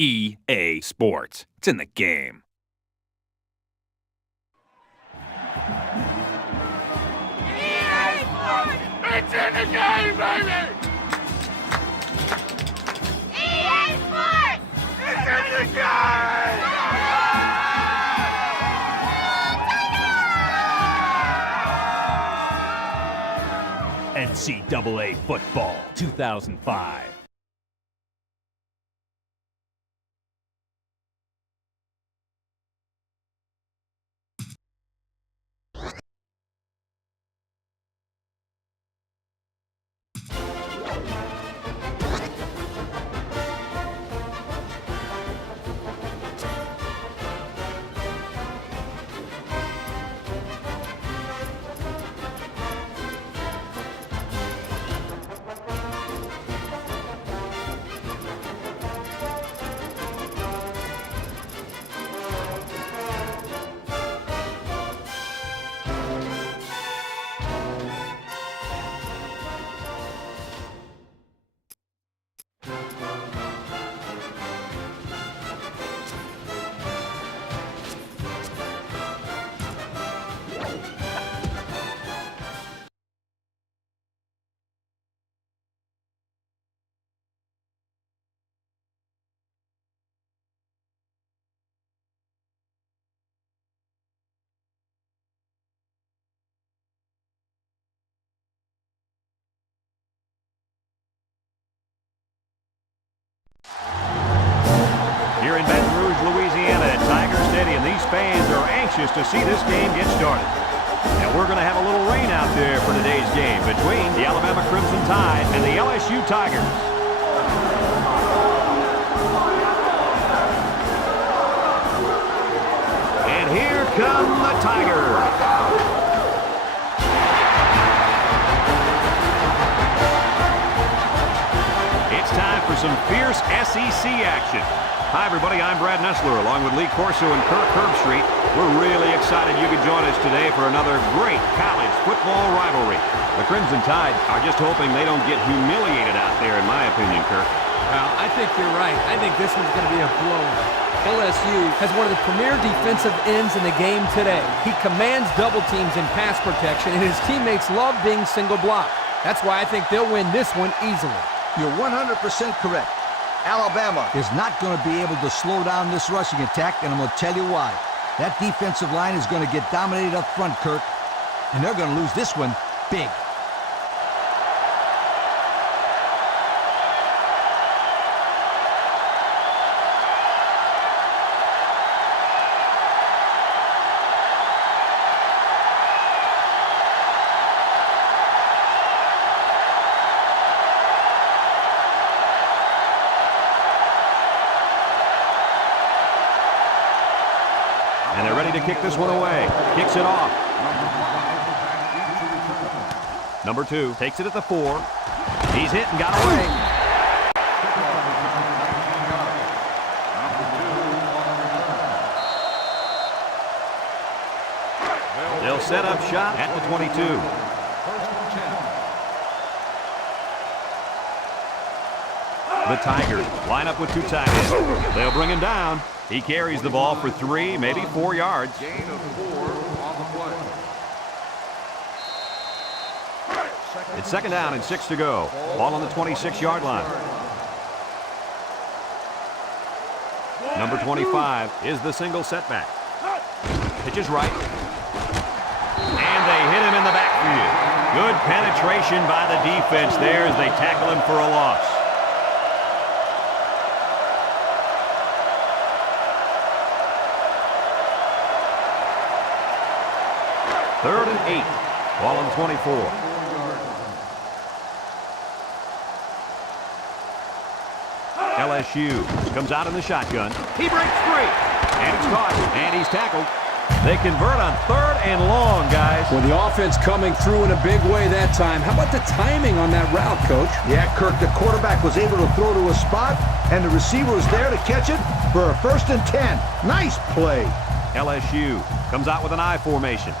EA Sports. It's in the game. EA Sports! It's in the game, baby! EA Sports! It's in the game! NCAA Football 2005. Here in Baton Rouge, Louisiana at Tiger Stadium, these fans are anxious to see this game get started. And we're going to have a little rain out there for today's game between the Alabama Crimson Tide and the LSU Tigers. And here come the Tigers. It's time for some fierce SEC action. Hi, everybody. I'm Brad Nessler, along with Lee Corso and Kirk Herbstreit. We're really excited you could join us today for another great college football rivalry. The Crimson Tide are just hoping they don't get humiliated out there, in my opinion, Kirk. Well, I think you're right. I think this one's going to be a blowout. LSU has one of the premier defensive ends in the game today. He commands double teams in pass protection, and his teammates love being single block. That's why I think they'll win this one easily. You're 100% correct. Alabama is not going to be able to slow down this rushing attack, and I'm going to tell you why. That defensive line is going to get dominated up front, Kirk, and they're going to lose this one big. And they're ready to kick this one away. Kicks it off. Number 2 takes it at the 4. He's hit and got away. They'll set up shop at the 22. The Tigers line up with 2 tight ends. They'll bring him down. He carries the ball for 3, maybe 4 yards. Gain of 4 on the play. It's 2nd down and 6 to go. Ball on the 26-yard line. Number 25 is the single setback. Pitches right. And they hit him in the backfield. Good penetration by the defense there as they tackle him for a loss. 3rd and 8. Ball on the 24. LSU comes out in the shotgun. He breaks free. And it's caught. And he's tackled. They convert on 3rd and long, guys. Well, the offense coming through in a big way that time. How about the timing on that route, Coach? Yeah, Kirk, the quarterback was able to throw to a spot, and the receiver was there to catch it for a 1st and 10. Nice play. LSU comes out with an I formation.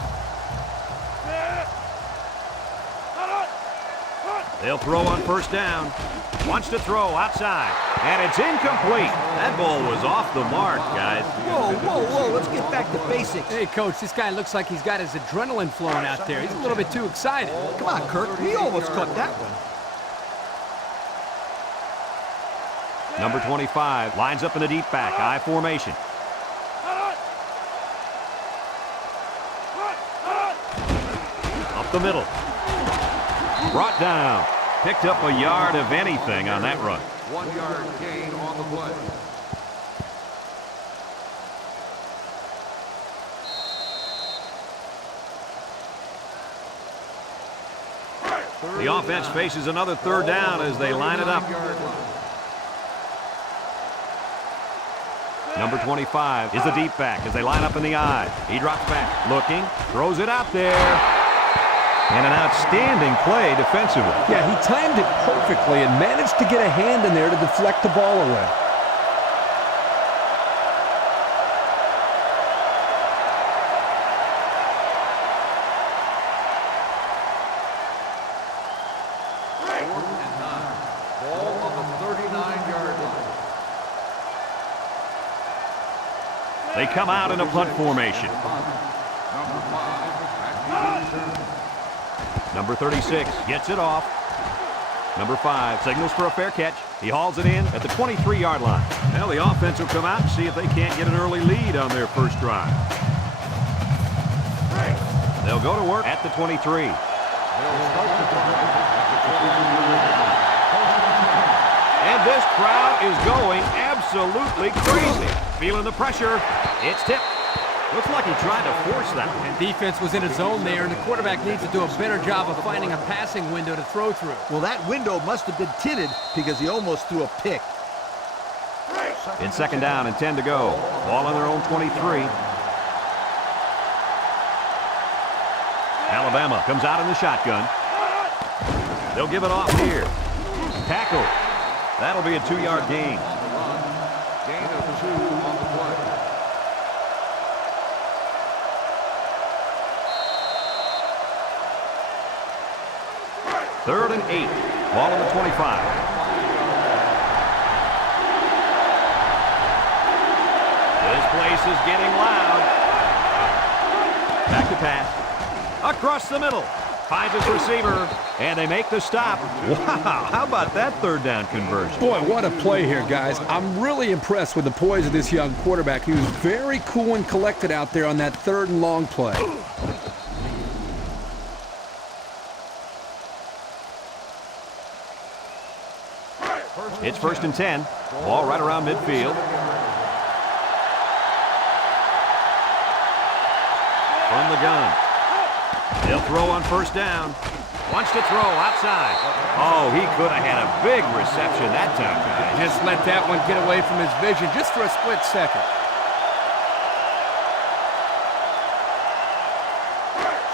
They'll throw on first down. Wants to throw outside. And it's incomplete. That ball was off the mark, guys. Whoa, whoa, whoa. Let's get back to basics. Hey, Coach, this guy looks like he's got his adrenaline flowing out there. He's a little bit too excited. Come on, Kirk. He almost caught that one. Number 25 lines up in the deep back, I formation. Up the middle. Brought down. Picked up a yard of anything on that run. 1 yard gain on the play. The offense faces another third down as they line it up. Number 25 is the deep back as they line up in the I. He drops back, looking, throws it out there. And an outstanding play defensively. Yeah, he timed it perfectly and managed to get a hand in there to deflect the ball away. Ball on the 39-yard line. They come out in a punt formation. Number 36 gets it off. Number 5 signals for a fair catch. He hauls it in at the 23-yard line. Well, the offense will come out and see if they can't get an early lead on their first drive. They'll go to work at the 23. And this crowd is going absolutely crazy. Feeling the pressure. It's tipped. Looks like he tried to force that one. And defense was in a zone there, and the quarterback needs to do a better job of finding a passing window to throw through. Well, that window must have been tinted because he almost threw a pick. It's second down and 10 to go. Ball on their own 23. Alabama comes out in the shotgun. They'll give it off here. Tackle. That'll be a 2-yard gain. Gain of 2 on the play. Third and 8. Ball on the 25. This place is getting loud. Back to pass. Across the middle. Finds his receiver. And they make the stop. Wow, how about that third down conversion? Boy, what a play here, guys. I'm really impressed with the poise of this young quarterback. He was very cool and collected out there on that third and long play. It's first and 10. Ball right around midfield. From the gun. They'll throw on first down. Wants to throw outside. Oh, he could have had a big reception that time, guys. Just let that one get away from his vision just for a split second.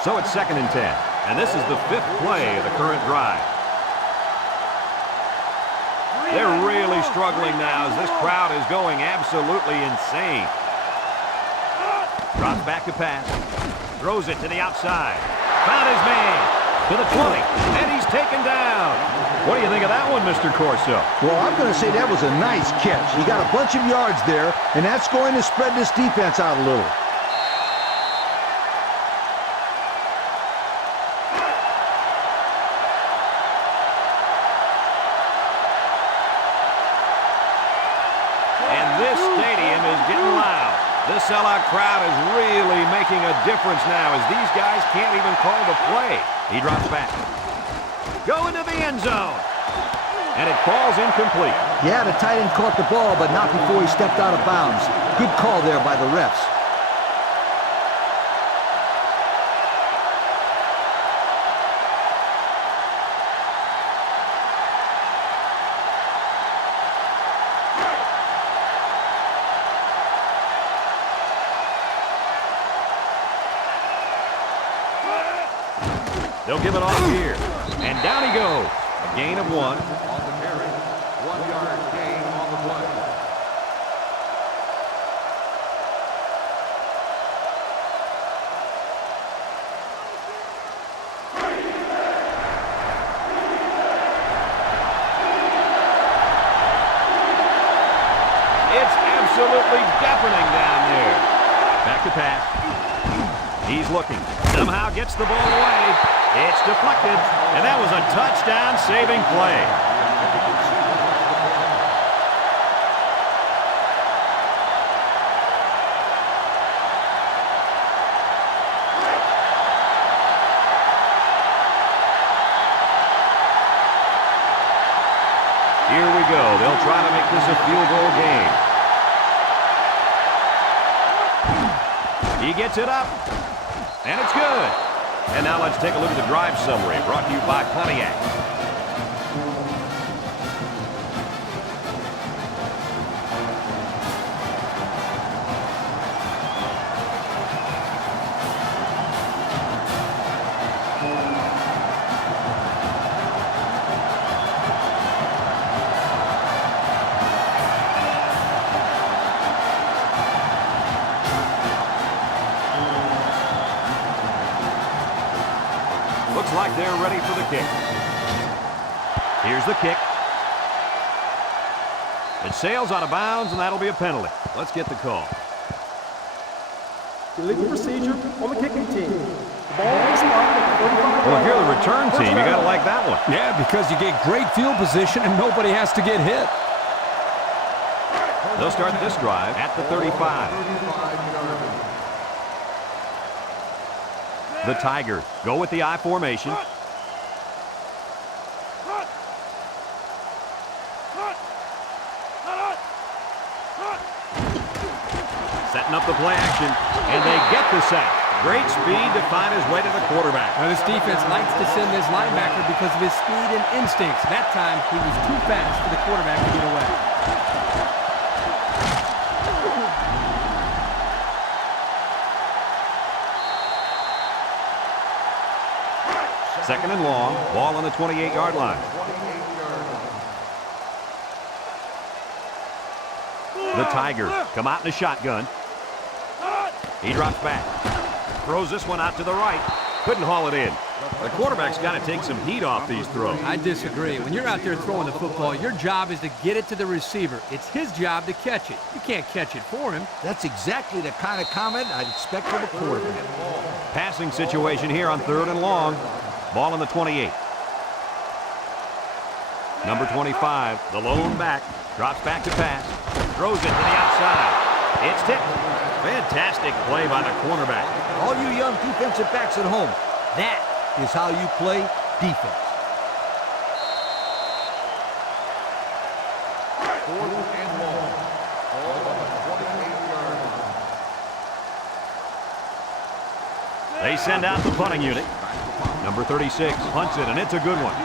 So it's second and 10. And this is the 5th play of the current drive. They're really struggling now as this crowd is going absolutely insane. Drops back to pass. Throws it to the outside. Found his man to the 20. And he's taken down. What do you think of that one, Mr. Corso? Well, I'm going to say that was a nice catch. He got a bunch of yards there, and that's going to spread this defense out a little. The sellout crowd is really making a difference now as these guys can't even call the play. He drops back. Go into the end zone. And it falls incomplete. Yeah, the tight end caught the ball, but not before he stepped out of bounds. Good call there by the refs. They'll give it off here. And down he goes. A gain of 1. On the carry. 1 yard gain on the play. pass. He's looking. Somehow gets the ball away. It's deflected. And that was a touchdown-saving play. Here we go. They'll try to make this a field goal game. He gets it up. And it's good. And now let's take a look at the drive summary brought to you by Pontiac. Looks like they're ready for the kick. Here's the kick. It sails out of bounds, and that'll be a penalty. Let's get the call. Illegal procedure on the kicking team. The ball is started at the 35. Well, if you're the return team, you got to like that one. Yeah, because you get great field position and nobody has to get hit. They'll start this drive at the 35. The Tigers go with the I formation. Setting up the play action, and they get the sack. Great speed to find his way to the quarterback. Now, this defense likes to send this linebacker because of his speed and instincts. That time, he was too fast for the quarterback to get away. Second and long, ball on the 28-yard line. The Tigers come out in a shotgun. He drops back. Throws this one out to the right. Couldn't haul it in. The quarterback's got to take some heat off these throws. I disagree. When you're out there throwing the football, your job is to get it to the receiver. It's his job to catch it. You can't catch it for him. That's exactly the kind of comment I'd expect from a quarterback. Passing situation here on third and long. Ball on the 28. Number 25, the lone back, drops back to pass. Throws it to the outside. It's tipped. Fantastic play by the cornerback. All you young defensive backs at home, that is how you play defense. They send out the punting unit. Number 36 punts it, and it's a good one.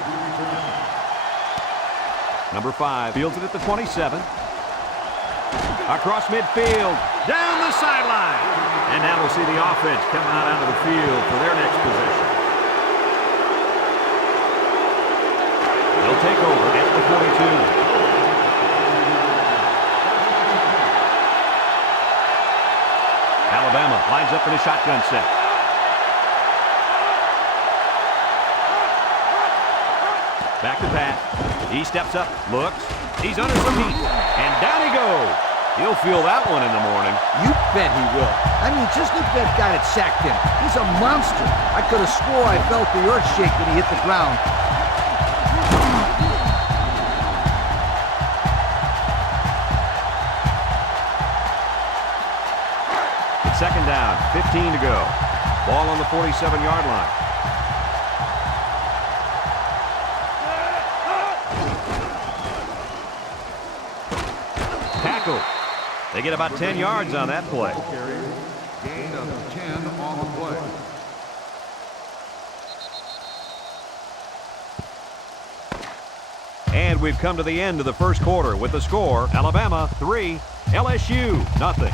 Number 5 fields it at the 27. Across midfield, down the sideline. And now we'll see the offense come out onto the field for their next possession. They'll take over at the 42. Alabama lines up in a shotgun set. Back to pass. He steps up, looks. He's under some heat. And down he goes. He'll feel that one in the morning. You bet he will. I mean, just look at that guy that sacked him. He's a monster. I could have swore I felt the earth shake when he hit the ground. It's second down, 15 to go. Ball on the 47-yard line. Tackle. They get about 10 yards on that play. Gain of 10 on the play. And we've come to the end of the first quarter with the score, Alabama 3, LSU nothing.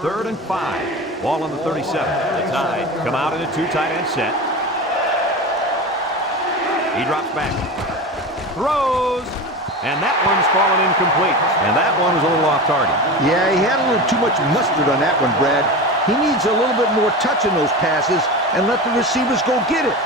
Third and 5. Ball on the 37. The Tide come out in a two tight end set. He drops back. Throws. And that one's fallen incomplete. And that one was a little off target. Yeah, he had a little too much mustard on that one, Brad. He needs a little bit more touch in those passes and let the receivers go get it.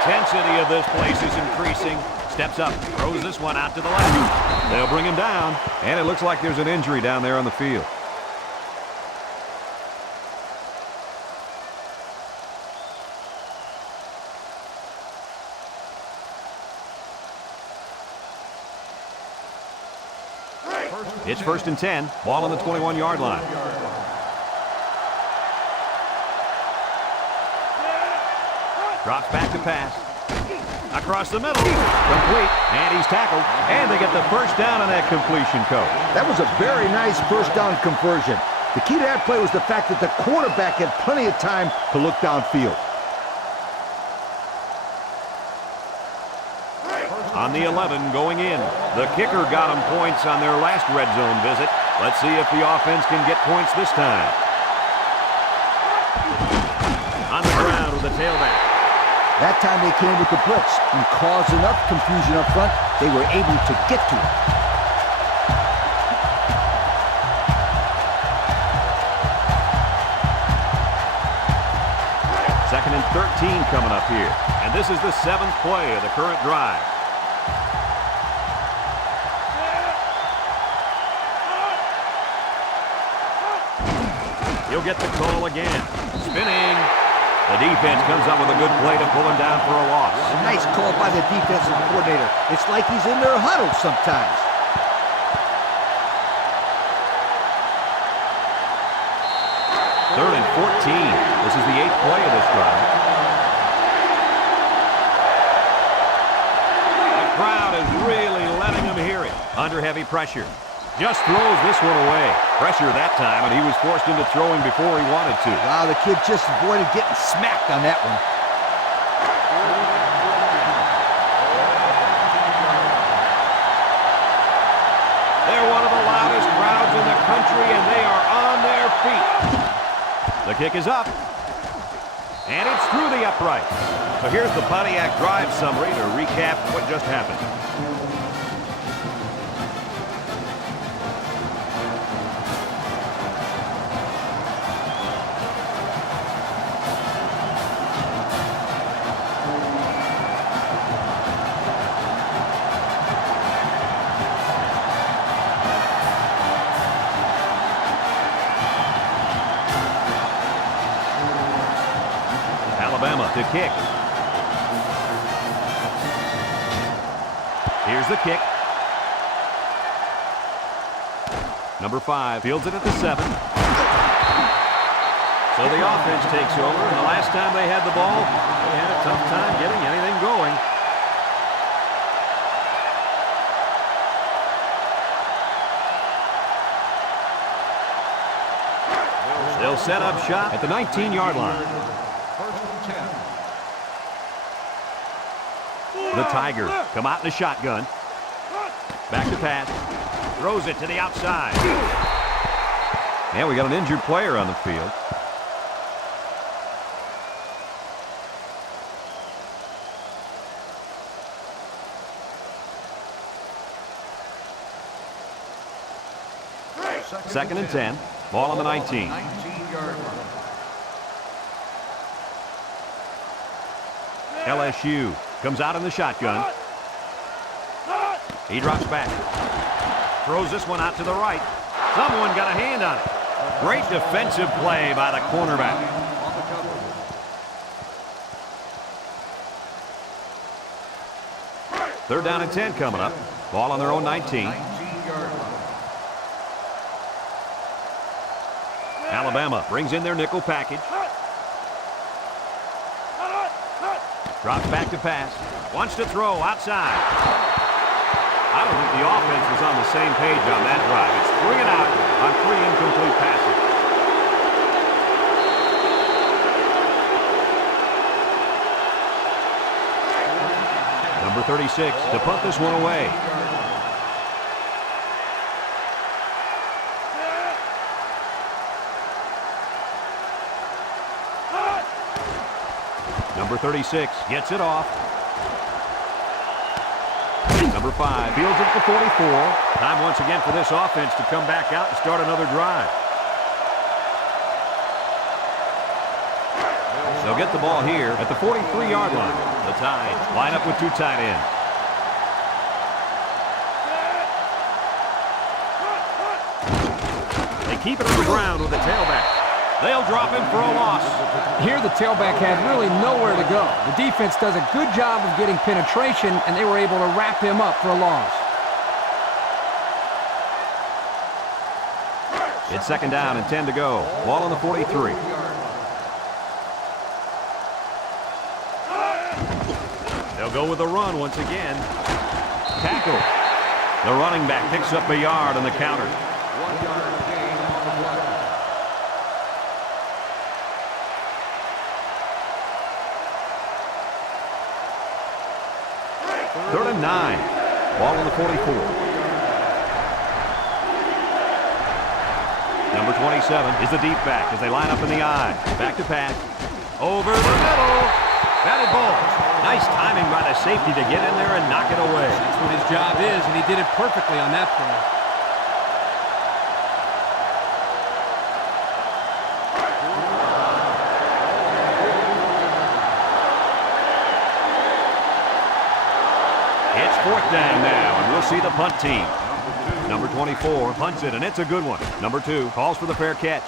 intensity of this place is increasing. Steps up, throws this one out to the left. They'll bring him down, and it looks like there's an injury down there on the field. It's 1st and 10, ball on the 21-yard line. Drops back to pass. Across the middle, complete, and he's tackled, and they get the first down on that completion, Coach. That was a very nice first down conversion. The key to that play was the fact that the quarterback had plenty of time to look downfield. On the 11 going in. The kicker got them points on their last red zone visit. Let's see if the offense can get points this time. On the ground with the tailback. That time they came with the blitz and caused enough confusion up front, they were able to get to it. Second and 13 coming up here. And this is the 7th play of the current drive. He'll get the call again. Spinning. The defense comes up with a good play to pull him down for a loss. A nice call by the defensive coordinator. It's like he's in their huddle sometimes. Third and 14. This is the 8th play of this drive. The crowd is really letting him hear it. Under heavy pressure. Just throws this one away. Pressure that time, and he was forced into throwing before he wanted to. Wow, the kid just avoided getting smacked on that one. They're one of the loudest crowds in the country, and they are on their feet. The kick is up, and it's through the upright. So here's the Pontiac drive summary to recap what just happened. Alabama to kick. Here's the kick. Number 5 fields it at the 7. So the offense takes over, and the last time they had the ball, they had a tough time getting anything going. They'll set up shop at the 19-yard line. The Tigers come out in a shotgun. Back to pass. Throws it to the outside. And we got an injured player on the field. Second and 10. Ball on the 19. LSU comes out in the shotgun. He drops back. Throws this one out to the right. Someone got a hand on it. Great defensive play by the cornerback. Third down and 10 coming up. Ball on their own 19. Alabama brings in their nickel package. Drops back to pass. Wants to throw outside. I don't think the offense was on the same page on that drive. It's 3 and out on 3 incomplete passes. Number 36 to punt this one away. Number 36 gets it off. Number 5 fields it at the 44. Time once again for this offense to come back out and start another drive. They'll get the ball here at the 43-yard line. The Tide line up with 2 tight ends. They keep it on the ground with the tailback. They'll drop him for a loss. Here the tailback had really nowhere to go. The defense does a good job of getting penetration, and they were able to wrap him up for a loss. It's 2nd down and 10 to go. Ball on the 43. They'll go with the run once again. Tackle. The running back picks up a yard on the counter. 1 yard gain on the play. Third and 9. Ball on the 44. Number 27 is the deep back as they line up in the I. Back to pass. Over the middle. Batted ball. Nice timing by the safety to get in there and knock it away. That's what his job is, and he did it perfectly on that play. It's 4th down now, and we'll see the punt team. Number 24 punts it, and it's a good one. Number 2 calls for the fair catch.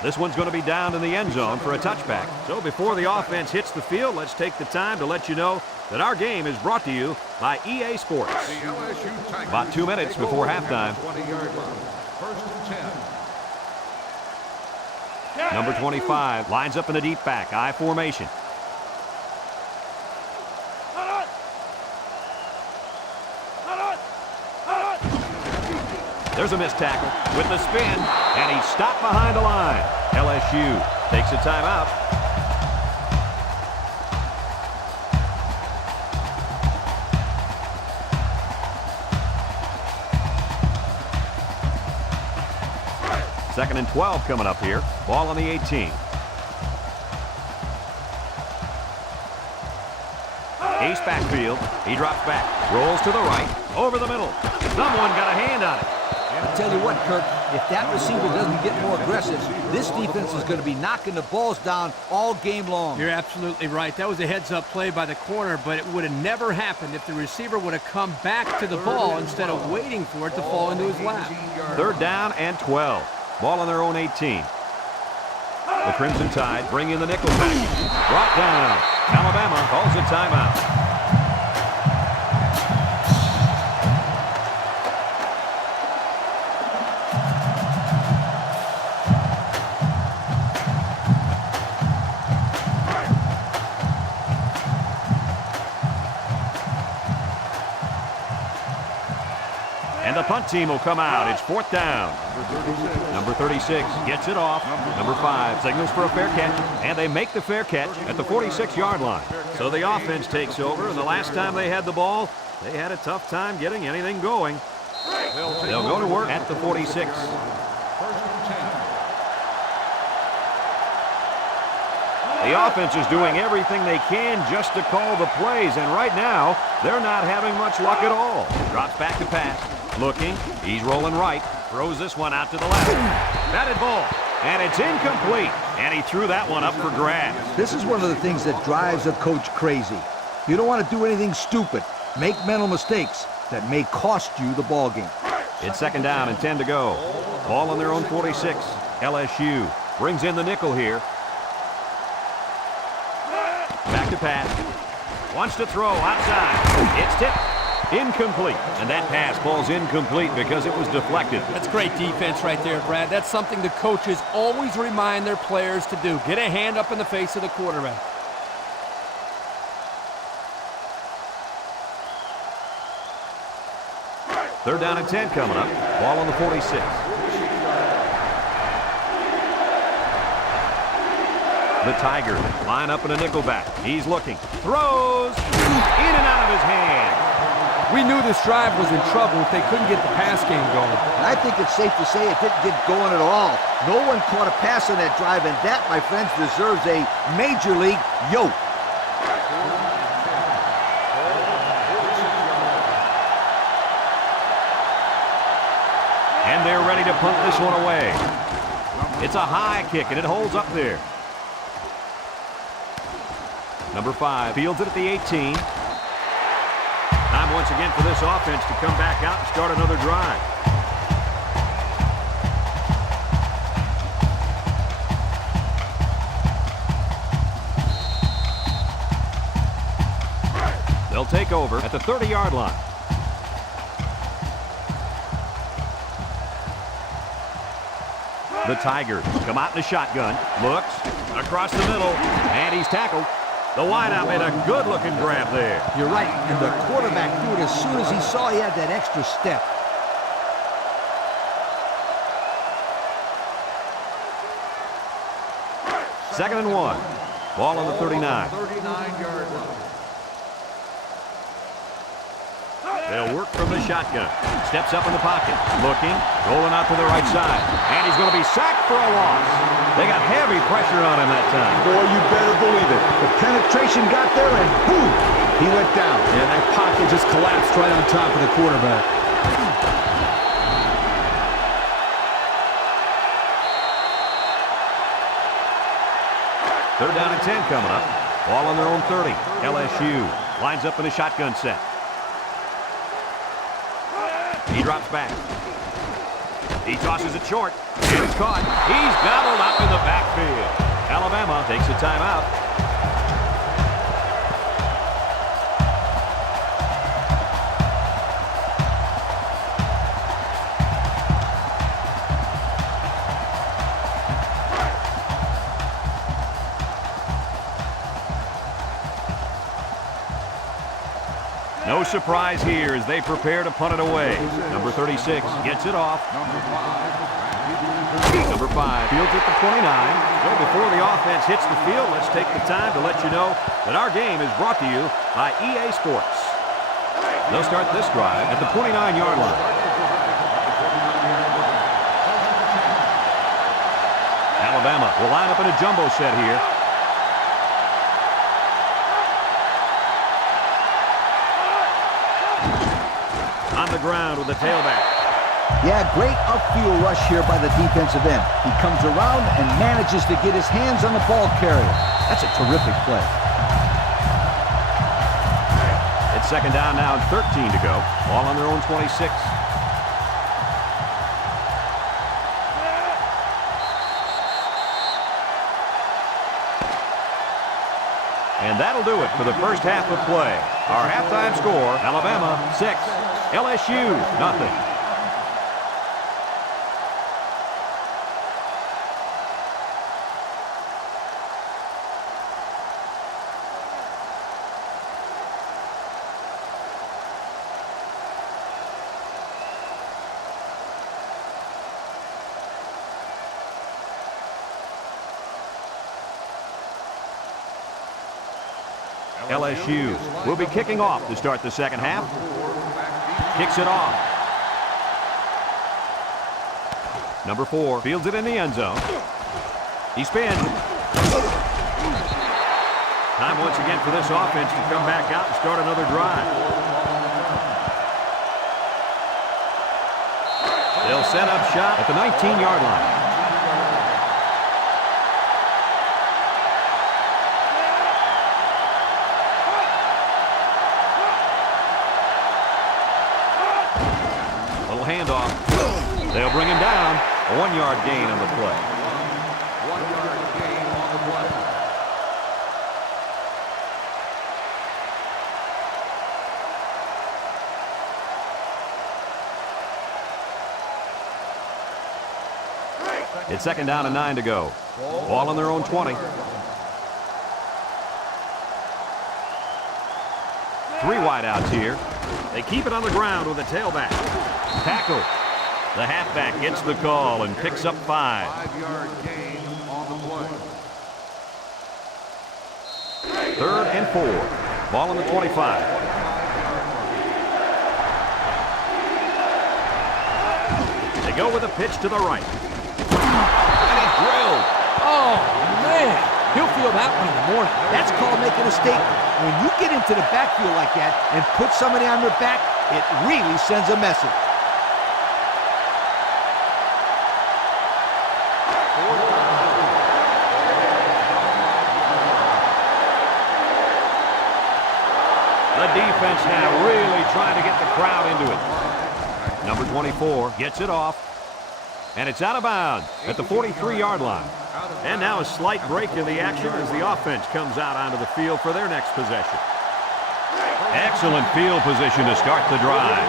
This one's going to be down in the end zone for a touchback. So before the offense hits the field, let's take the time to let you know that our game is brought to you by EA Sports. About 2 minutes before halftime. 20-yard line. 1st and 10. Number 25 lines up in the deep back, I formation. There's a missed tackle with the spin, and he's stopped behind the line. LSU takes a timeout. Second and 12 coming up here. Ball on the 18. Ace backfield. He drops back. Rolls to the right. Over the middle. Someone got a hand on it. I tell you what, Kirk, if that receiver doesn't get more aggressive, this defense is going to be knocking the balls down all game long. You're absolutely right. That was a heads-up play by the corner, but it would have never happened if the receiver would have come back to the ball instead of waiting for it to fall into his lap. 3rd down and 12. Ball on their own 18. The Crimson Tide bring in the nickel package. Brought down. Alabama calls a timeout. And the punt team will come out. It's 4th down. Number 36 gets it off. Number 5 signals for a fair catch, and they make the fair catch at the 46-yard line. So the offense takes over, and the last time they had the ball, they had a tough time getting anything going. They'll go to work at the 46. The offense is doing everything they can just to call the plays, and right now, they're not having much luck at all. Drops back to pass. Looking. He's rolling right. Throws this one out to the left. Batted ball. And it's incomplete. And he threw that one up for grabs. This is one of the things that drives a coach crazy. You don't want to do anything stupid. Make mental mistakes that may cost you the ball game. It's 2nd down and 10 to go. Ball on their own 46. LSU brings in the nickel here. Back to pass. Wants to throw outside. It's tipped. Incomplete. And that pass ball's incomplete because it was deflected. That's great defense right there, Brad. That's something the coaches always remind their players to do. Get a hand up in the face of the quarterback. Third down and 10 coming up. Ball on the 46. The Tigers line up in a nickelback. He's looking. Throws. In and out of his hand. We knew this drive was in trouble if they couldn't get the pass game going. And I think it's safe to say it didn't get going at all. No one caught a pass on that drive, and that, my friends, deserves a major league yoke. And they're ready to punt this one away. It's a high kick, and it holds up there. Number 5 fields it at the 18. Time once again for this offense to come back out and start another drive. They'll take over at the 30-yard line. The Tigers come out in a shotgun. Looks across the middle, and he's tackled. The wideout made a good-looking grab there. You're right, and the quarterback threw it as soon as he saw he had that extra step. Second and 1. Ball on the 39. 39-yard line. They'll work from the shotgun. Steps up in the pocket. Looking. Rolling out to the right side. And he's going to be sacked for a loss. They got heavy pressure on him that time. Boy, you better believe it. The penetration got there, and boom, he went down. And that pocket just collapsed right on top of the quarterback. Third down and 10 coming up. Ball on their own 30. LSU lines up in a shotgun set. He drops back. He tosses it short. It's caught. He's gobbled up in the backfield. Alabama takes a timeout. No surprise here as they prepare to punt it away. Number 36 gets it off. Number 5 fields at the 29. So before the offense hits the field, let's take the time to let you know that our game is brought to you by EA Sports. They'll start this drive at the 29-yard line. Alabama will line up in a jumbo set here. On the ground with the tailback. Yeah, great upfield rush here by the defensive end. He comes around and manages to get his hands on the ball carrier. That's a terrific play. It's second down now and 13 to go. Ball on their own 26. And that'll do it for the first half of play. Our halftime score, Alabama 6, LSU nothing. LSU will be kicking off to start the second half. Kicks it off. Number 4 fields it in the end zone. He spins. Time once again for this offense to come back out and start another drive. They'll set up shop at the 19-yard line. Handoff. They'll bring him down. A 1-yard gain on the play. 1-yard gain on the play. It's second down and 9 to go. Ball on their own 20. 3 wideouts here. They keep it on the ground with a tailback. Tackle. The halfback gets the call and picks up 5. 5-yard gain on the play. Third and 4. Ball on the 25. They go with a pitch to the right. And it's drilled. Oh, man. He'll feel that one in the morning. That's called making a statement. When you get into the backfield like that and put somebody on their back, it really sends a message. The defense now really trying to get the crowd into it. Number 24 gets it off. And it's out of bounds at the 43-yard line. And now a slight break in the action as the offense comes out onto the field for their next possession. Excellent field position to start the drive.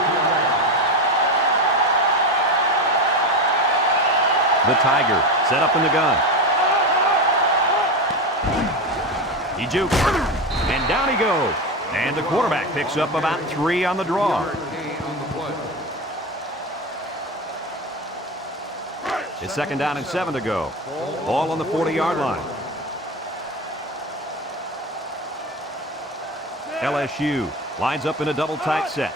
The Tiger set up in the gun. He jukes. And down he goes. And the quarterback picks up about 3 on the draw. It's 2nd down and 7 to go. Ball on the 40-yard line. LSU lines up in a double tight set.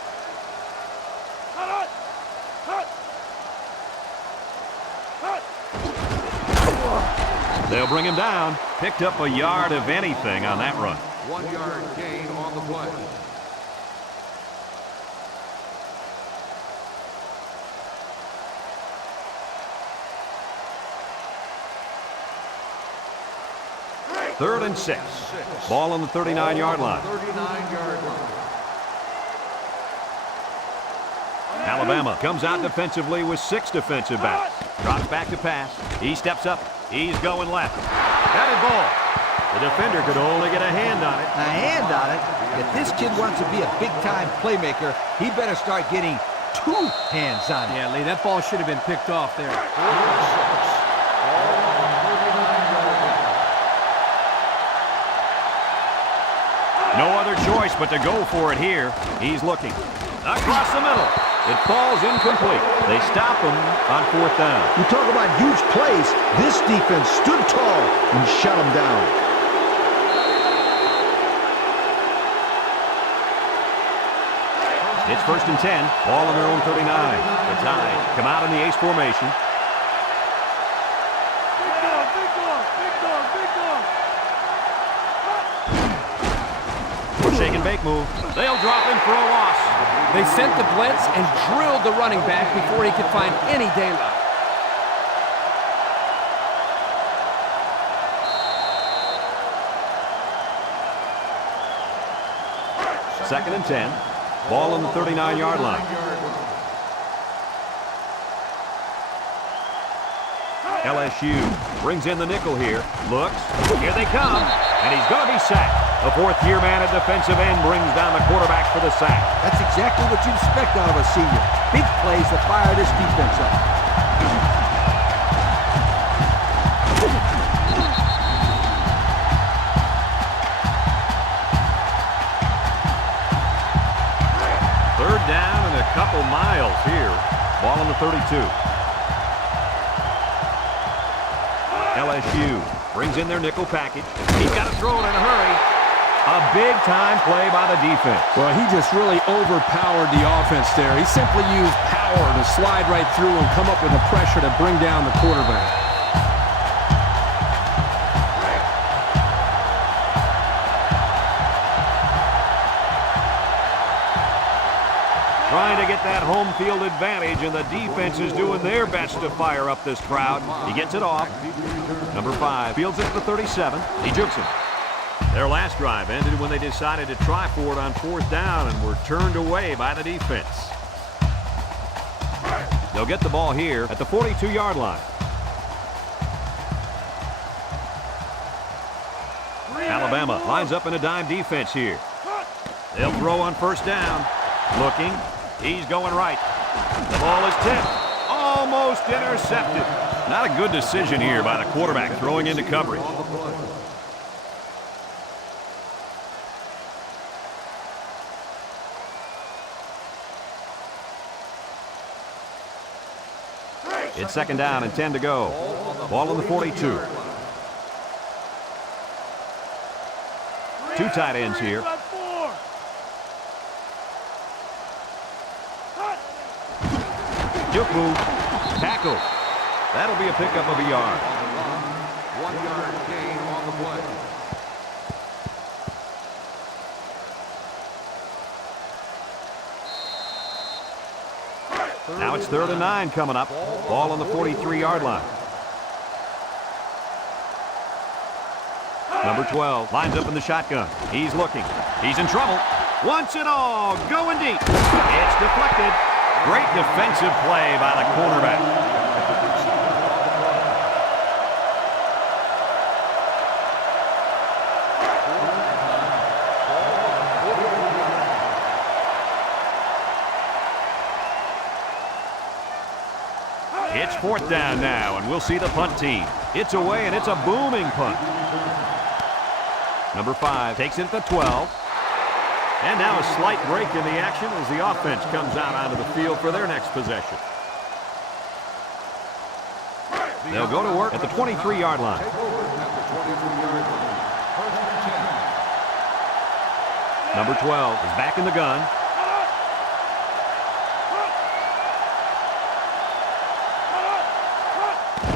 They'll bring him down. Picked up a yard of anything on that run. 1-yard gain on the play. Third and 6. Ball on the 39-yard line. 39-yard line. Alabama comes out defensively with 6 defensive backs. Drops back to pass. He steps up. He's going left. Batted ball. The defender could only get a hand on it. A hand on it? If this kid wants to be a big-time playmaker, he better start getting 2 hands on it. Yeah, Lee, that ball should have been picked off there. No other choice but to go for it here. He's looking. Across the middle. It falls incomplete. They stop him on 4th down. You talk about huge plays. This defense stood tall and shut him down. It's 1st and 10. Ball on their own 39. The Tide come out in the ace formation. Shake and bake move. They'll drop him for a loss. They sent the blitz and drilled the running back before he could find any daylight. Second and 10. Ball on the 39-yard line. LSU brings in the nickel here. Looks. Here they come. And he's going to be sacked. The 4th-year man at defensive end brings down the quarterback for the sack. That's exactly what you expect out of a senior. Big plays to fire this defense up. Third down and a couple miles here. Ball on the 32. LSU brings in their nickel package. He's got to throw it in a hurry. A big-time play by the defense. Well, he just really overpowered the offense there. He simply used power to slide right through and come up with the pressure to bring down the quarterback. Trying to get that home field advantage, and the defense is doing their best to fire up this crowd. He gets it off. Number 5 fields it at the 37. He jukes him. Their last drive ended when they decided to try for it on 4th down and were turned away by the defense. They'll get the ball here at the 42-yard line. Alabama lines up in a dime defense here. They'll throw on 1st down. Looking. He's going right. The ball is tipped. Almost intercepted. Not a good decision here by the quarterback throwing into coverage. It's 2nd down and 10 to go. Ball on the 42. 2 tight ends here. Juke move. Tackle. That'll be a pickup of a yard. 1-yard gain on the play. Now it's 3rd and 9 coming up. Ball on the 43-yard line. Number 12 lines up in the shotgun. He's looking. He's in trouble. Wants it all. Going deep. It's deflected. Great defensive play by the cornerback. It's fourth down now, and we'll see the punt team. It's away, and it's a booming punt. Number 5 takes it at the 12. And now a slight break in the action as the offense comes out onto the field for their next possession. They'll go to work at the 23-yard line. Number 12 is back in the gun.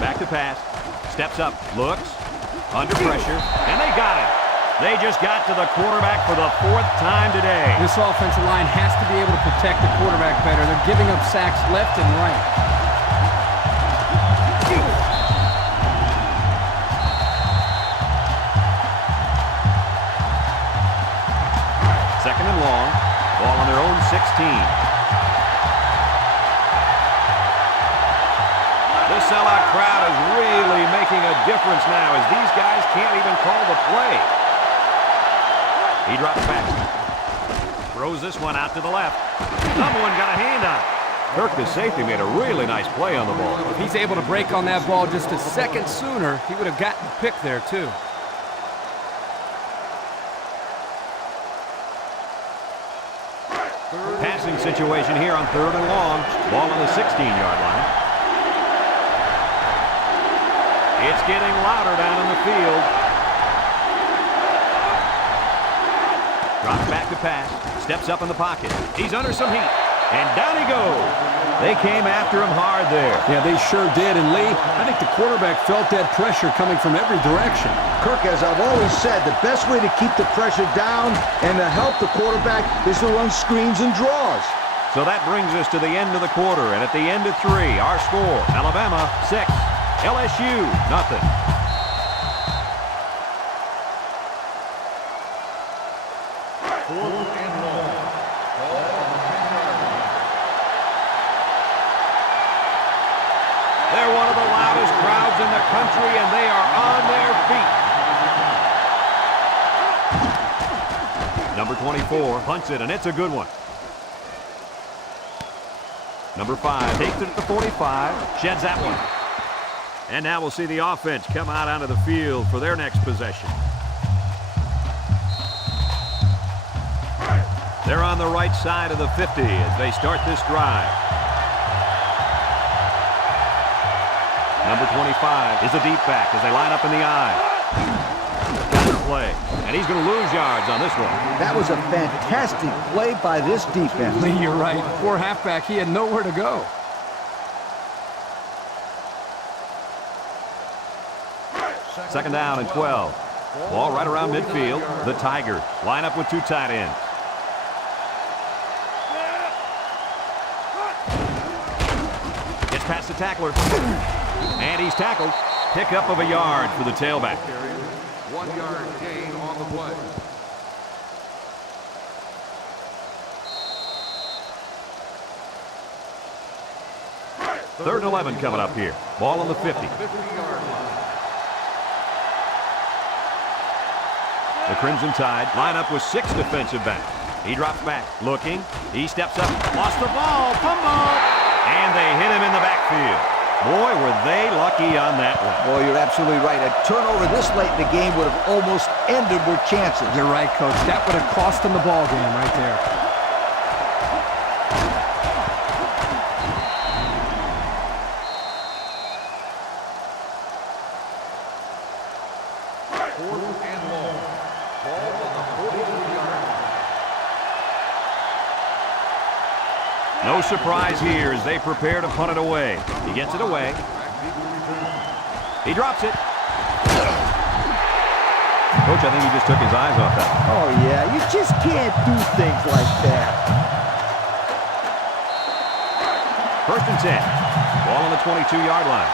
Back to pass. Steps up. Looks. Under pressure. And they got it. They just got to the quarterback for the 4th time today. This offensive line has to be able to protect the quarterback better. They're giving up sacks left and right. Second and long. Ball on their own 16. The sellout crowd is really making a difference now as these guys can't even call the play. He drops back. Throws this one out to the left. Someone got a hand on it. Kirk, the safety, made a really nice play on the ball. If he's able to break on that ball just a second sooner, he would have gotten the pick there, too. Passing situation here on 3rd and long. Ball on the 16-yard line. It's getting louder down in the field. Drops back to pass. Steps up in the pocket. He's under some heat. And down he goes. They came after him hard there. Yeah, they sure did. And Lee, I think the quarterback felt that pressure coming from every direction. Kirk, as I've always said, the best way to keep the pressure down and to help the quarterback is to run screens and draws. So that brings us to the end of the quarter. And at the end of 3, our score, Alabama 6, LSU nothing. They're one of the loudest crowds in the country, and they are on their feet. Number 24 punts it, and it's a good one. Number 5 takes it at the 45, sheds that one. And now we'll see the offense come out onto the field for their next possession. They're on the right side of the 50 as they start this drive. Number 25 is a deep back as they line up in the I. Got the play, and he's going to lose yards on this one. That was a fantastic play by this defense. Lee, you're right. Poor halfback, he had nowhere to go. Second down and 12. Ball right around midfield. The Tigers line up with 2 tight ends. Gets past the tackler. And he's tackled. Pickup of a yard for the tailback. 1-yard gain on the play. Third and 11 coming up here. Ball on the 50. 50-yard line. The Crimson Tide line up with 6 defensive backs. He drops back, looking. He steps up, lost the ball, fumble, and they hit him in the backfield. Boy, were they lucky on that one. Boy, you're absolutely right. A turnover this late in the game would have almost ended their chances. You're right, Coach. That would have cost them the ball game right there. Fourth and long. Ball on the 43-yard line. No surprise here as they prepare to punt it away. He gets it away. He drops it. Coach, I think he just took his eyes off that. Oh, yeah. You just can't do things like that. First and 10. Ball on the 22-yard line.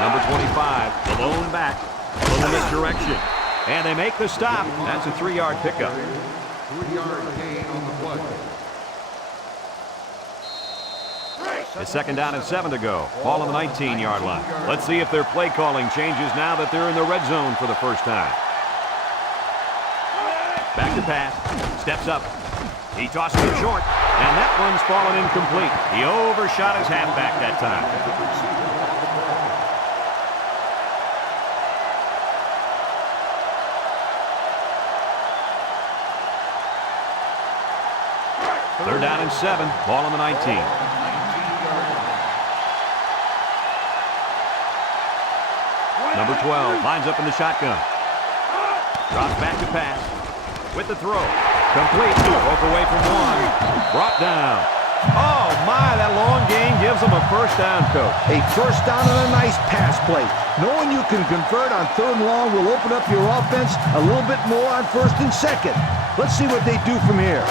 Number 25, the lone back. A little misdirection. And they make the stop. That's a 3-yard pickup. 3-yard gain on the play. It's second down and 7 to go. Ball on the 19-yard line. Let's see if their play calling changes now that they're in the red zone for the first time. Back to pass. Steps up. He tosses it short, and that one's fallen incomplete. He overshot his halfback that time. Third down and 7. Ball on the 19. Number 12 lines up in the shotgun. Drops back to pass. With the throw. Complete. Broke away from one. Brought down. Oh, my, that long gain gives them a first down, Coach. A first down and a nice pass play. Knowing you can convert on 3rd and long will open up your offense a little bit more on 1st and 2nd. Let's see what they do from here.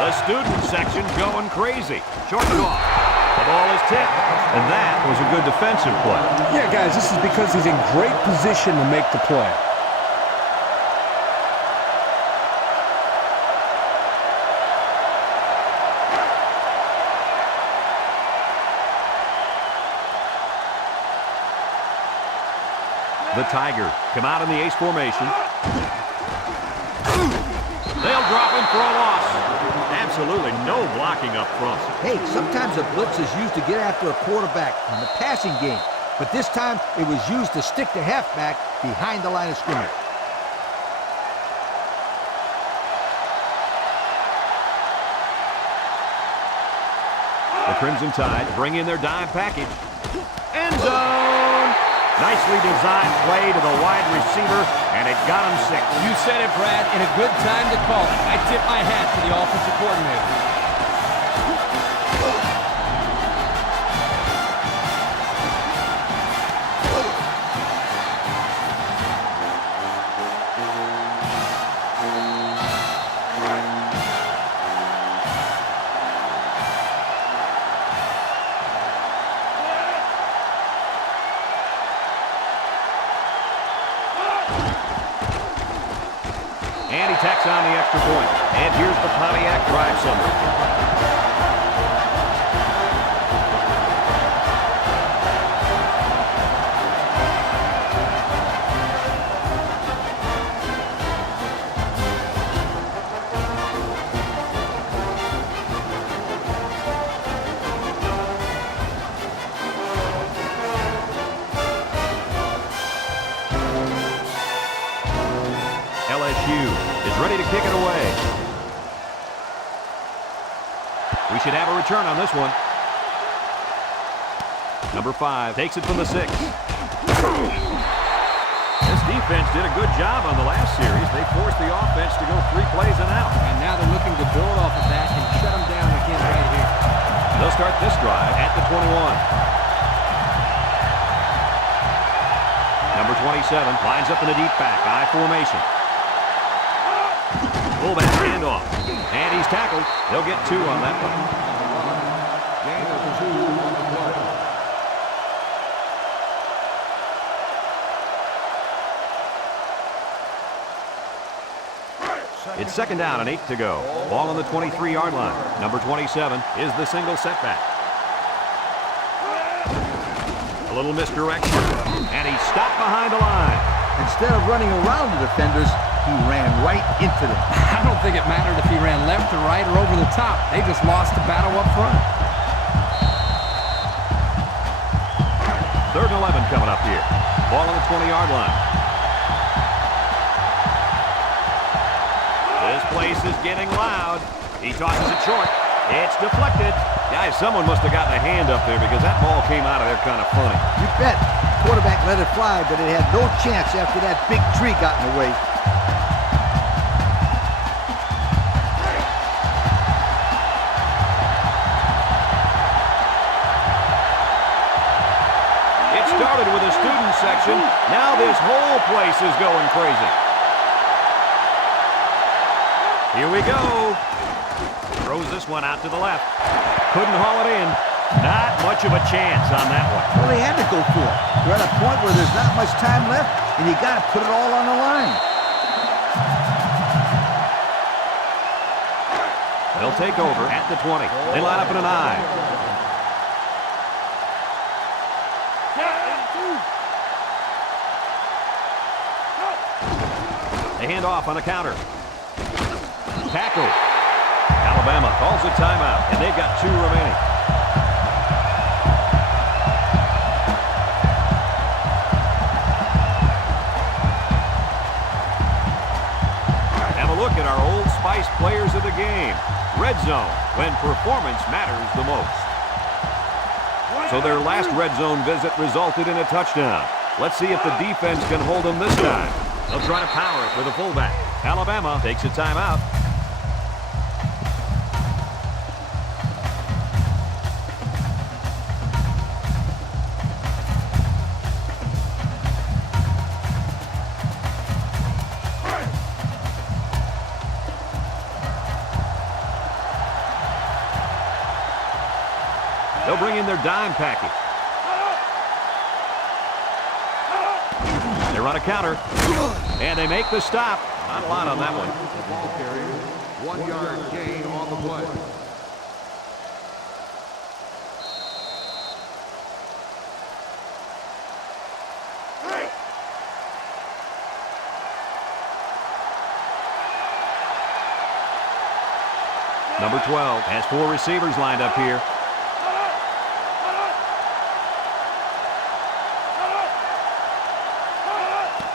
The student section going crazy. Short and off. The ball is tipped, and that was a good defensive play. Yeah, guys, this is because he's in great position to make the play. The Tigers come out in the ace formation. They'll drop him for a loss. Absolutely no blocking up front. Hey, sometimes a blitz is used to get after a quarterback in the passing game, but this time it was used to stick the halfback behind the line of scrimmage. The Crimson Tide bring in their dime package. End zone! Nicely designed play to the wide receiver, and it got him 6. You said it, Brad, and a good time to call it. I tip my hat to the offensive coordinator. And he tacks on the extra point. And here's the Pontiac drive summary. LSU is ready to kick it away. We should have a return on this one. Number 5 takes it from the 6. This defense did a good job on the last series. They forced the offense to go 3 plays and out. And now they're looking to build off of that and shut them down again right here. They'll start this drive at the 21. Number 27 lines up in the deep back, I formation. Fullback handoff. And he's tackled. They'll get 2 on that one. Gain of 2 on the play. It's second down and 8 to go. Ball on the 23-yard line. Number 27 is the single setback. A little misdirection. And he's stopped behind the line. Instead of running around the defenders, he ran right into them. I don't think it mattered if he ran left or right or over the top. They just lost the battle up front. Third and 11 coming up here. Ball on the 20-yard line. This place is getting loud. He tosses it short. It's deflected. Guys, someone must have gotten a hand up there because that ball came out of there kind of funny. You bet. Quarterback let it fly, but it had no chance after that big tree got in the way. It started with a student section. Now this whole place is going crazy. Here we go. Throws this one out to the left. Couldn't haul it in. Not much of a chance on that one. Well, they had to go for it. They're at a point where there's not much time left, and you got to put it all on the line. They'll take over at the 20. They line up in an I. They hand off on a counter. Tackle. Alabama calls a timeout, and they've got 2 remaining. Have a look at our Old Spice players of the game. Red zone, when performance matters the most. So their last red zone visit resulted in a touchdown. Let's see if the defense can hold them this time. They'll try to power it with a fullback. Alabama takes a timeout. They'll bring in their dime package. They run a counter, and they make the stop. Not a lot on that one. Ball carrier, 1 yard gain on the play. Number 12 has 4 receivers lined up here.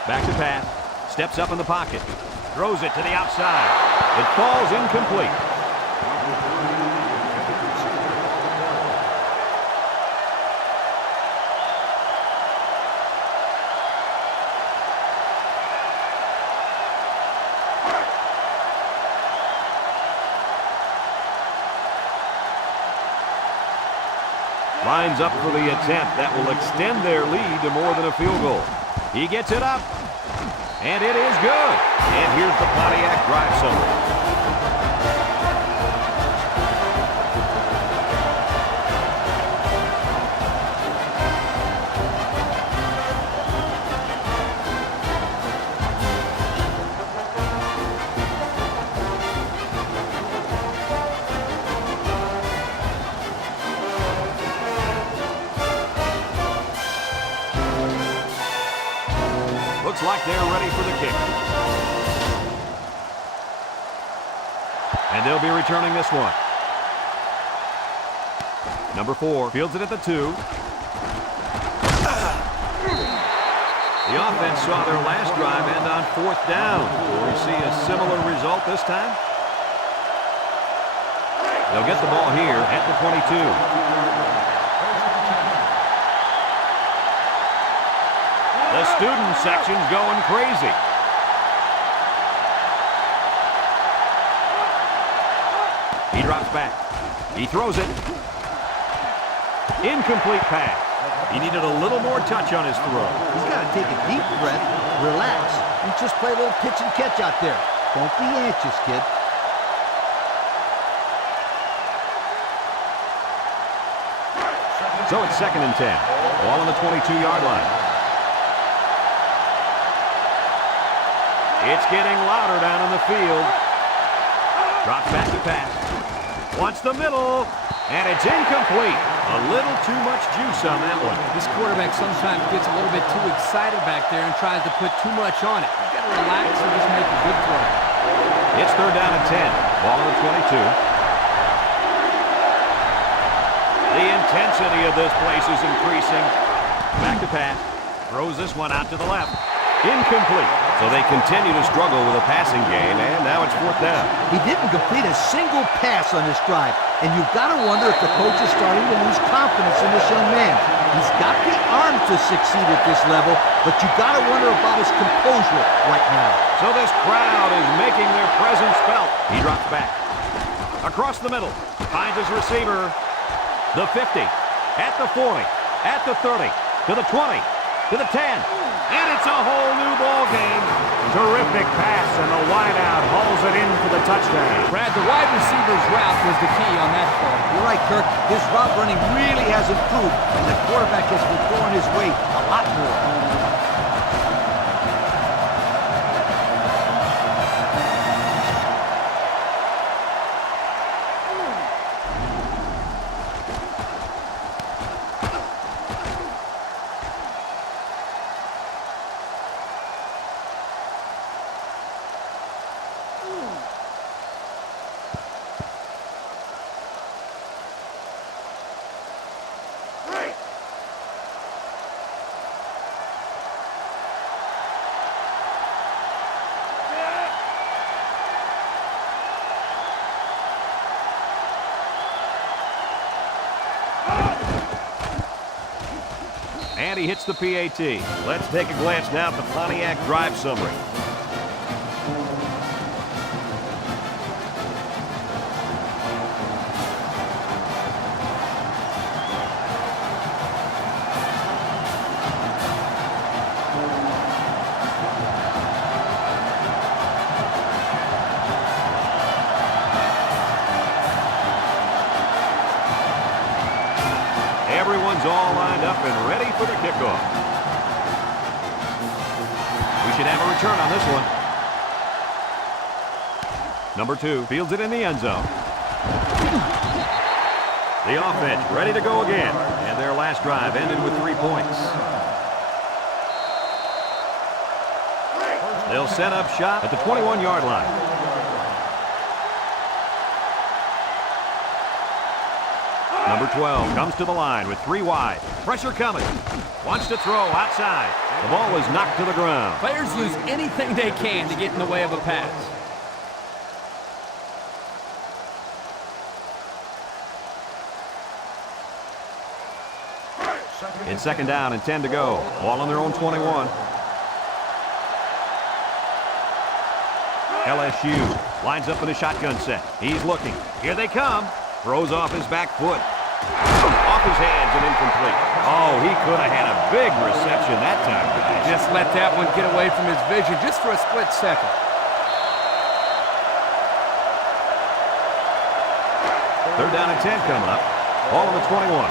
Back to pass. Steps up in the pocket. Throws it to the outside. It falls incomplete. Lines up for the attempt that will extend their lead to more than a field goal. He gets it up, and it is good. And here's the Pontiac drive summary. Looks like they're ready for the kick. And they'll be returning this one. Number 4 fields it at the 2. The offense saw their last drive end on 4th down. Will we see a similar result this time? They'll get the ball here at the 22. The student section's going crazy. He drops back. He throws it. Incomplete pass. He needed a little more touch on his throw. He's got to take a deep breath, relax, and just play a little pitch and catch out there. Don't be anxious, kid. So it's 2nd and 10. Ball on the 22-yard line. It's getting louder down in the field. Drops back to pass. Wants the middle, and it's incomplete. A little too much juice on that one. This quarterback sometimes gets a little bit too excited back there and tries to put too much on it. You've got to relax and just make a good throw. It's 3rd down and 10. Ball on the 22. The intensity of this place is increasing. Back to pass. Throws this one out to the left. Incomplete. So they continue to struggle with a passing game, and now it's 4th down. He didn't complete a single pass on this drive, and you've got to wonder if the coach is starting to lose confidence in this young man. He's got the arm to succeed at this level, but you've got to wonder about his composure right now. So this crowd is making their presence felt. He drops back. Across the middle. Finds his receiver. The 50. At the 40. At the 30. To the 20. To the 10. And it's a whole new ball game. Terrific pass, and the wideout hauls it in for the touchdown. Brad, the wide receiver's route was the key on that play. He right, Kirk. His route running really has improved, and the quarterback has been throwing his way a lot more. And he hits the PAT. Let's take a glance now at the Pontiac drive summary. Everyone's all lined up and ready for the kickoff. We should have a return on this one. Number 2 fields it in the end zone. The offense ready to go again. And their last drive ended with 3 points. They'll set up shop at the 21-yard line. Number 12 comes to the line with 3 wide. Pressure coming. Wants to throw outside. The ball is knocked to the ground. Players use anything they can to get in the way of a pass. It's 2nd down and 10 to go. Ball on their own 21. LSU lines up in a shotgun set. He's looking. Here they come. Throws off his back foot. Off his hands and incomplete. Oh, he could have had a big reception that time, guys. Just let that one get away from his vision just for a split second. Third down and 10 coming up. Ball on the 21.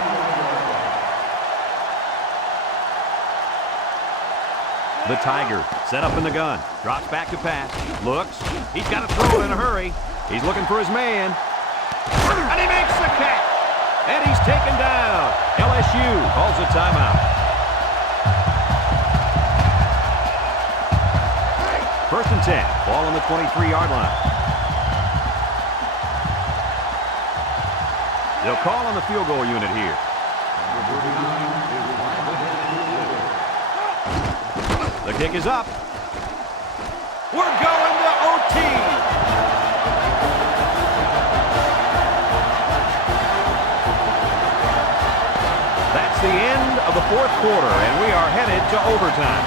The Tiger set up in the gun. Drops back to pass. Looks. He's got to throw it in a hurry. He's looking for his man. And he makes the catch. And he's taken down. LSU calls a timeout. First and 10. Ball on the 23-yard line. They'll call on the field goal unit here. The kick is up. We're going to OT. That's the end of the 4th quarter, and we are headed to overtime.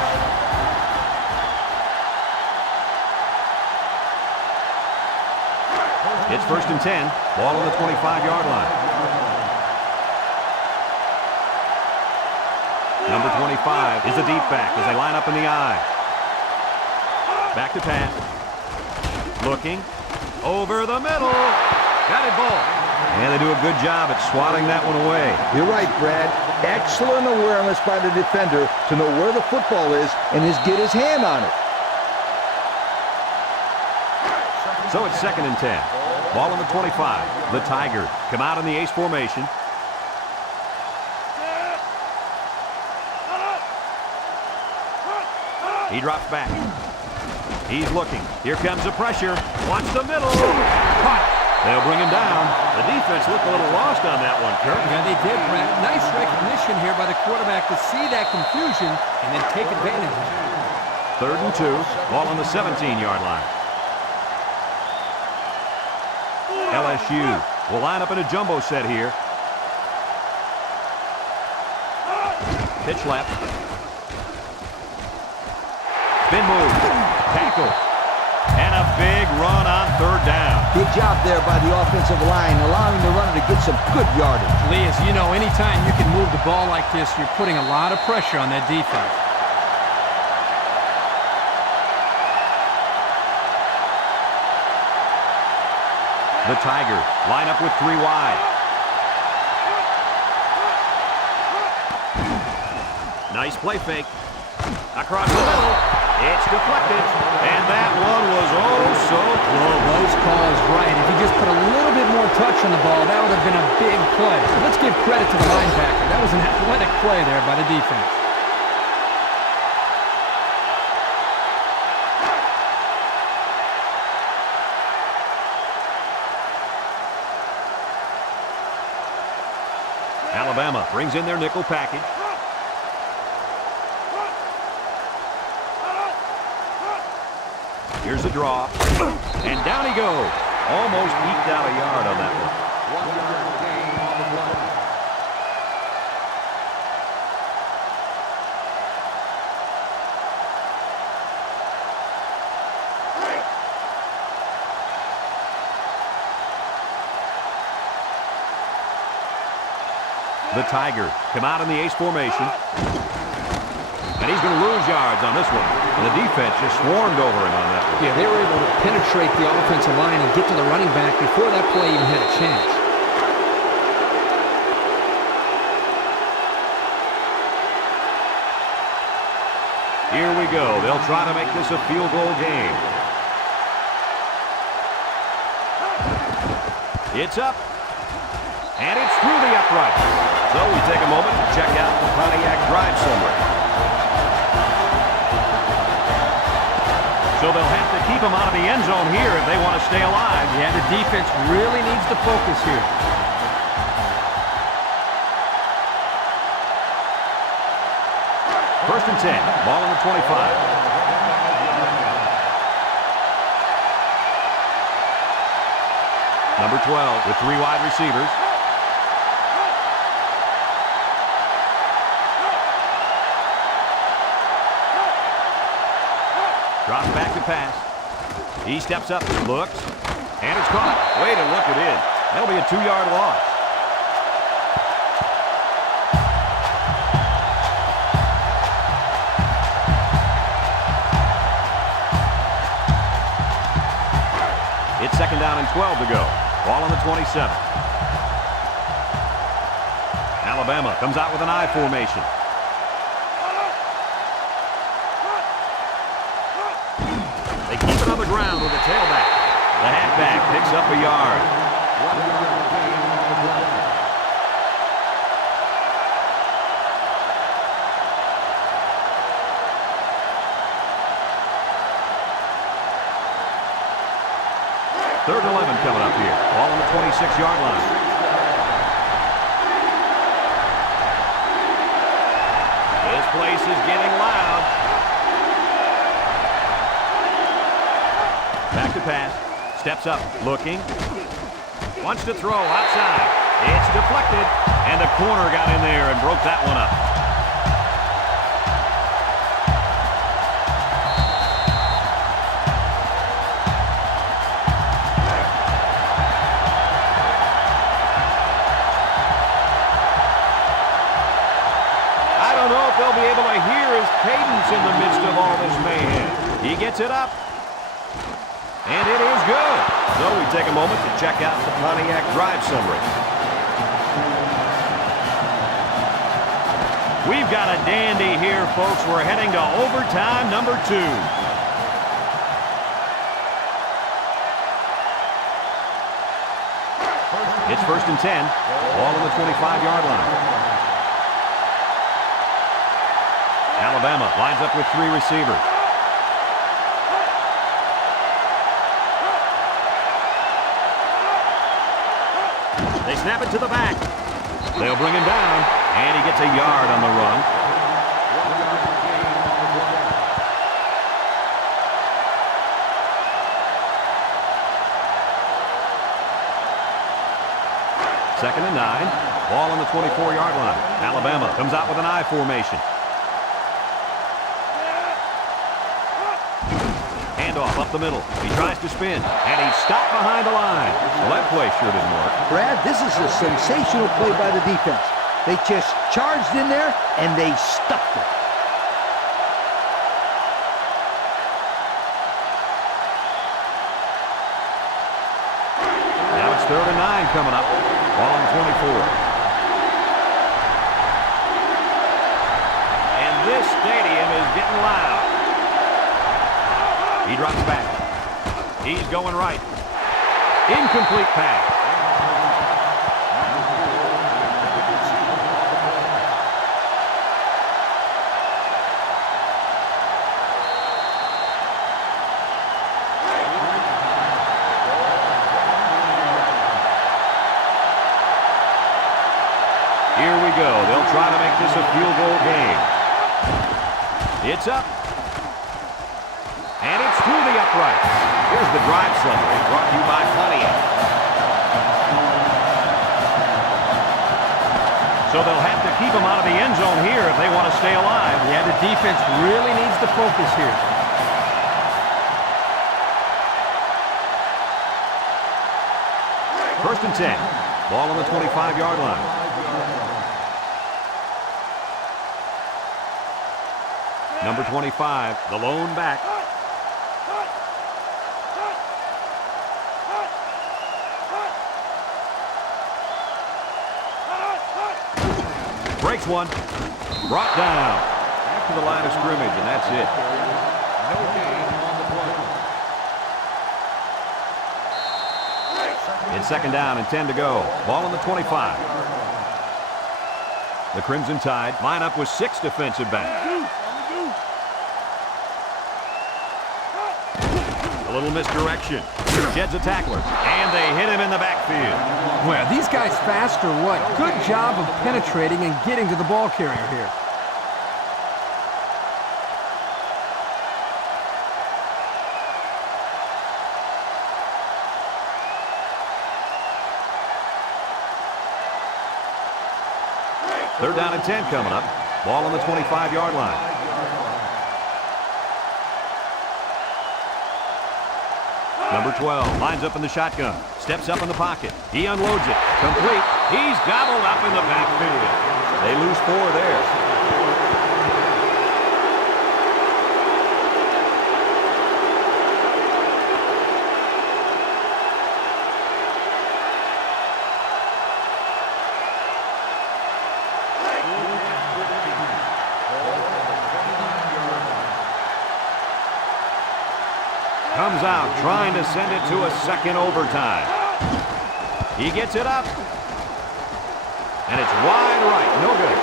It's 1st and 10. Ball on the 25-yard line. Number 25 is the deep back as they line up in the I. Back to pass. Looking. Over the middle. Got it, ball. And they do a good job at swatting that one away. You're right, Brad. Excellent awareness by the defender to know where the football is and get his hand on it. So it's 2nd and 10. Ball on the 25. The Tigers come out in the ace formation. He drops back. He's looking. Here comes the pressure. Watch the middle. Caught. They'll bring him down. The defense looked a little lost on that one, Kirk. Yeah, they did, Brad. Nice recognition here by the quarterback to see that confusion and then take advantage of it. 3rd and 2. Ball on the 17-yard line. LSU will line up in a jumbo set here. Pitch left. Spin move. Tackle. And a big run on 3rd down. Good job there by the offensive line, allowing the runner to get some good yardage. Lee, as you know, anytime you can move the ball like this, you're putting a lot of pressure on that defense. The Tigers line up with 3 wide. Nice play fake. Across the middle. It's deflected. And that one was oh so close. Those calls right. If he just put a little bit more touch on the ball, that would have been a big play. But let's give credit to the linebacker. That was an athletic play there by the defense. Alabama brings in their nickel package. Here's the draw. And down he goes. Almost eked out a yard on that one. 1 yard gain on the play. The Tigers come out in the ace formation. And he's going to lose yards on this one. And the defense just swarmed over him on that one. Yeah, they were able to penetrate the offensive line and get to the running back before that play even had a chance. Here we go. They'll try to make this a field goal game. It's up. And it's through the upright. So we take a moment to check out the Pontiac drive summary. So they'll have to keep him out of the end zone here if they want to stay alive. Yeah, the defense really needs to focus here. First and 10, ball on the 25. Number 12 with 3 wide receivers. Drops back to pass. He steps up, looks, and it's caught. Way to look it in. That'll be a 2-yard loss. It's second down and 12 to go. Ball on the 27. Alabama comes out with an I formation. They keep it on the ground with the tailback. The halfback picks up a yard. 1 yard gain on the play. Third and 11 coming up here. Ball on the 26-yard line. This place is getting loud. Back to pass. Steps up, looking. Wants to throw outside. It's deflected. And the corner got in there and broke that one up. I don't know if they'll be able to hear his cadence in the midst of all this mayhem. He gets it up. And it is good. So we take a moment to check out the Pontiac drive summary. We've got a dandy here, folks. We're heading to overtime number 2. It's first and 10. Ball on the 25-yard line. Alabama lines up with 3 receivers. They snap it to the back. They'll bring him down, and he gets a yard on the run. 1 yard gain on the play. Second and 9. Ball on the 24-yard line. Alabama comes out with an I formation. Handoff up the middle. He tries to spin, and he's stopped behind the line. Well, that play sure didn't work. Brad, this is a sensational play by the defense. They just charged in there, and they stuffed it. Now it's third and 9 coming up. Ball on 24. And drops back. He's going right. Incomplete pass. Here we go. They'll try to make this a field goal game. It's up. And it's through the upright. Here's the drive summary brought to you by Pontiac. So they'll have to keep them out of the end zone here if they want to stay alive. Yeah, the defense really needs to focus here. First and 10. Ball on the 25-yard line. Number 25, the lone back. Breaks one. Brought down. Back to the line of scrimmage, and that's it. No gain on the play. It's second down and 10 to go. Ball on the 25. The Crimson Tide line up with 6 defensive backs. A little misdirection. Sheds a tackler, and they hit him in the backfield. Well, these guys fast or what? Good job of penetrating and getting to the ball carrier here. Third down and 10 coming up. Ball on the 25-yard line. Number 12 lines up in the shotgun. Steps up in the pocket. He unloads it. Complete. He's gobbled up in the backfield. They lose 4 there. Comes out trying to send it to a second overtime. He gets it up. And it's wide right. No good.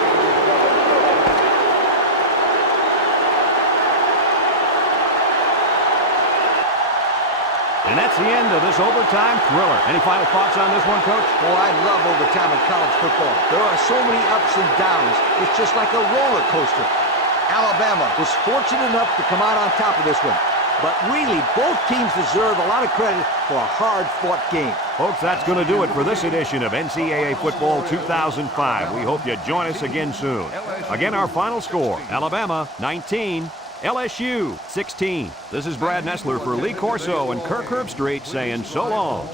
And that's the end of this overtime thriller. Any final thoughts on this one, Coach? Oh, I love overtime in college football. There are so many ups and downs. It's just like a roller coaster. Alabama was fortunate enough to come out on top of this one. But really, both teams deserve a lot of credit for a hard-fought game. Folks, that's going to do it for this edition of NCAA Football 2005. We hope you join us again soon. Again, our final score, Alabama 19, LSU 16. This is Brad Nessler for Lee Corso and Kirk Herbstreit saying so long.